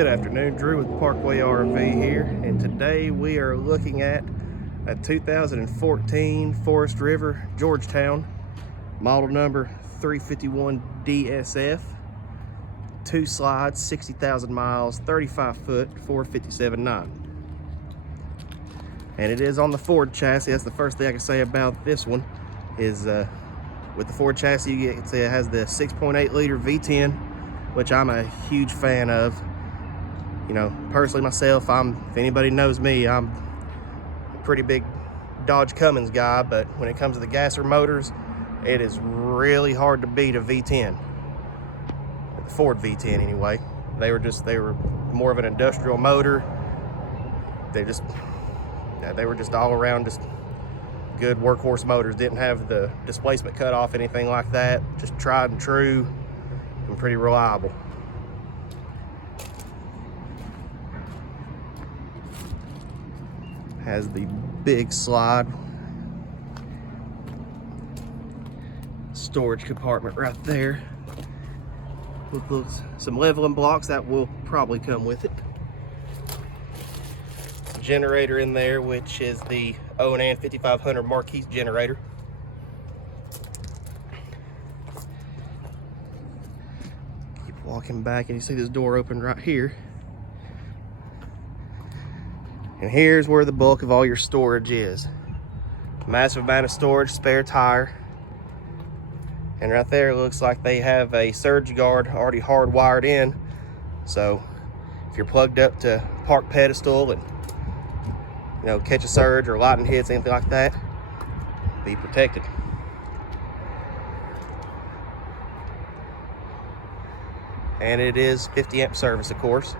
Good afternoon, Drew with Parkway RV here, and today we are looking at a 2014 Forest River Georgetown, model number 351 DSF, 2 slides, 60,000 miles, 35 foot, 457.9. And it is on the Ford chassis. That's the first thing I can say about this one is with the Ford chassis, you can say it has the 6.8 liter V10, which I'm a huge fan of. You know, personally myself, if anybody knows me, I'm a pretty big Dodge Cummins guy, but when it comes to the gasser motors, it is really hard to beat a V10. The Ford V10 anyway. They were more of an industrial motor. They were just all around just good workhorse motors. Didn't have the displacement cut off, anything like that. Just tried and true and pretty reliable. Has the big slide storage compartment right there with some leveling blocks that will probably come with it. Generator in there, which is the O&N 5500 Marquis generator. Keep walking back and you see this door open right here. And here's where the bulk of all your storage is. Massive amount of storage, spare tire. And right there it looks like they have a surge guard already hardwired in. So if you're plugged up to park pedestal and catch a surge or lightning hits, anything like that, be protected. And it is 50 amp service, of course.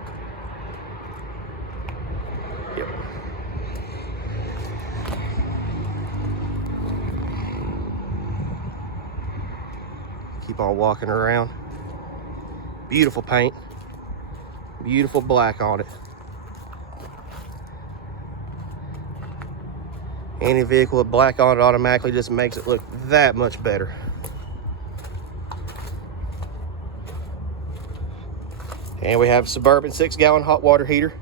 Yep. Keep on walking around. Beautiful paint. Beautiful black on it. Any vehicle with black on it automatically just makes it look that much better. And we have a Suburban 6-gallon hot water heater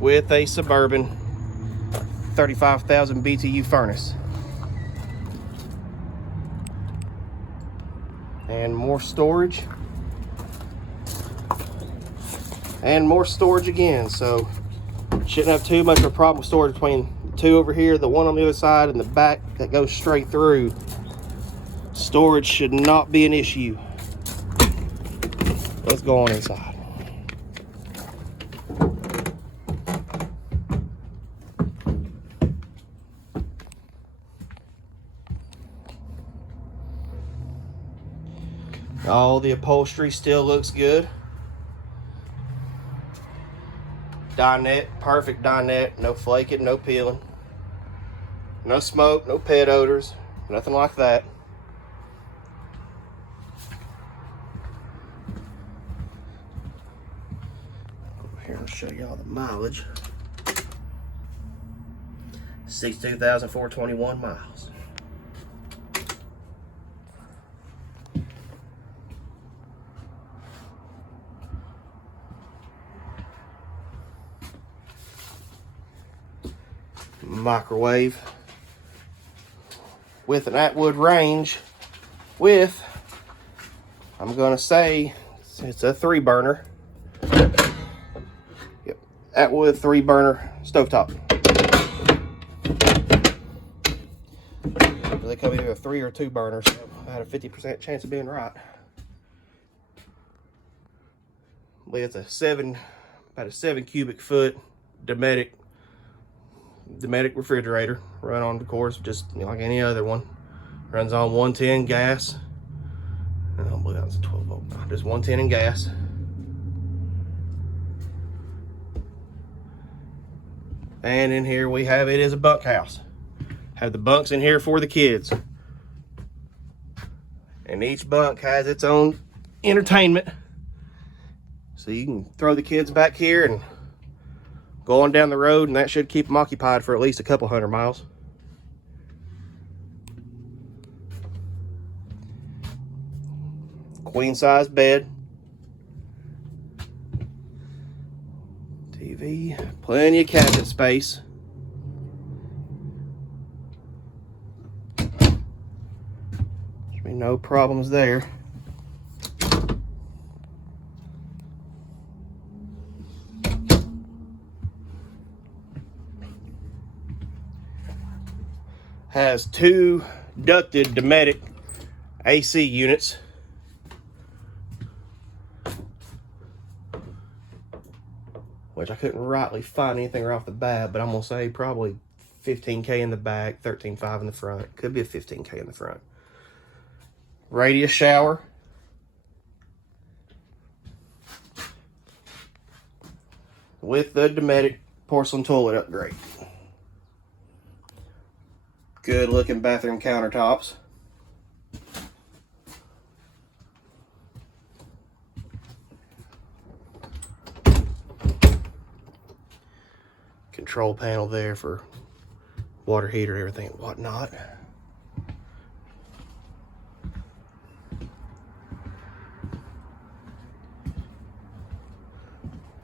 with a Suburban 35,000 BTU furnace. And more storage. And more storage again, so shouldn't have too much of a problem with storage between the two over here, the one on the other side, and the back that goes straight through. Storage should not be an issue. Let's go on inside. All the upholstery still looks good. Dinette, perfect dinette, no flaking, no peeling, no smoke, no pet odors, nothing like that. Over here, I'll show y'all the mileage. 62,421 miles. Microwave with an Atwood range with, I'm gonna say it's a 3-burner. Yep, Atwood 3-burner stovetop. They come either a 3 or 2 burner, so I had a 50% chance of being right. I believe it's about a 7 cubic foot Dometic refrigerator. Run on, of course, just like any other one. Runs on 110 gas. I don't believe that was a 12 volt. Just 110 in gas. And in here we have, it is a bunkhouse. Have the bunks in here for the kids. And each bunk has its own entertainment. So you can throw the kids back here and go on down the road, and that should keep them occupied for at least a couple 100 miles. Queen size bed. RV, plenty of cabinet space. Should be no problems there. Has two ducted Dometic AC units. Which I couldn't rightly find anything right off the bat, but I'm gonna say probably 15K in the back, 13.5 in the front. Could be a 15K in the front. Radius shower. With the Dometic porcelain toilet upgrade. Good looking bathroom countertops. Control panel there for water heater, everything and whatnot.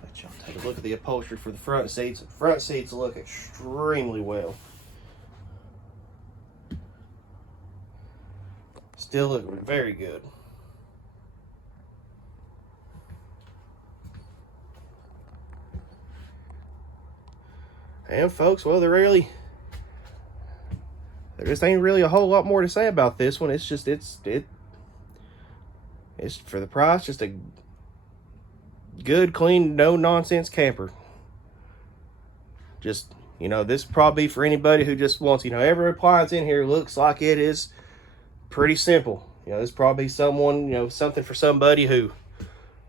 Let y'all take a look at the upholstery for the front seats. The front seats look extremely well. Still look very good. And folks, well, there just ain't really a whole lot more to say about this one. It's just it's for the price, just a good, clean, no nonsense camper. Just, you know, this probably for anybody who just wants, you know, every appliance in here looks like it is pretty simple. You know, this probably someone, you know, something for somebody who,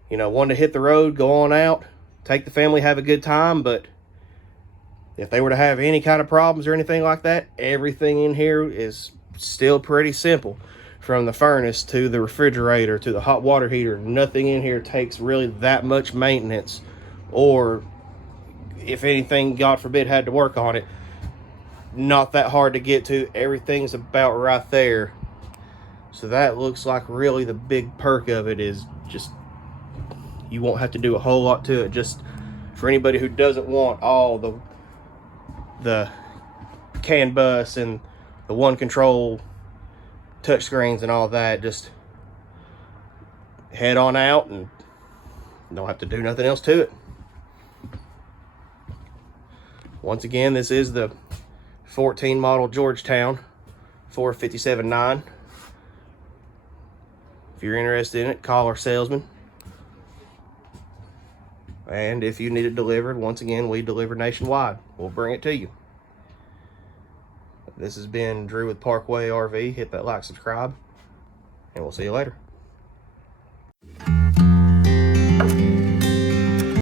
you know, wanted to hit the road, go on out, take the family, have a good time. But if they were to have any kind of problems or anything like that, everything in here is still pretty simple. From the furnace to the refrigerator to the hot water heater, nothing in here takes really that much maintenance, or if anything, God forbid, had to work on it, not that hard to get to. Everything's about right there. So that looks like really the big perk of it is just you won't have to do a whole lot to it. Just for anybody who doesn't want all the CAN bus and the one control touch screens and all that, just head on out and don't have to do nothing else to it. Once again, this is the 14 model Georgetown 457.9. If you're interested in it, call our salesman. And if you need it delivered, once again, we deliver nationwide. We'll bring it to you. This has been Drew with Parkway RV. Hit that like, subscribe, and we'll see you later.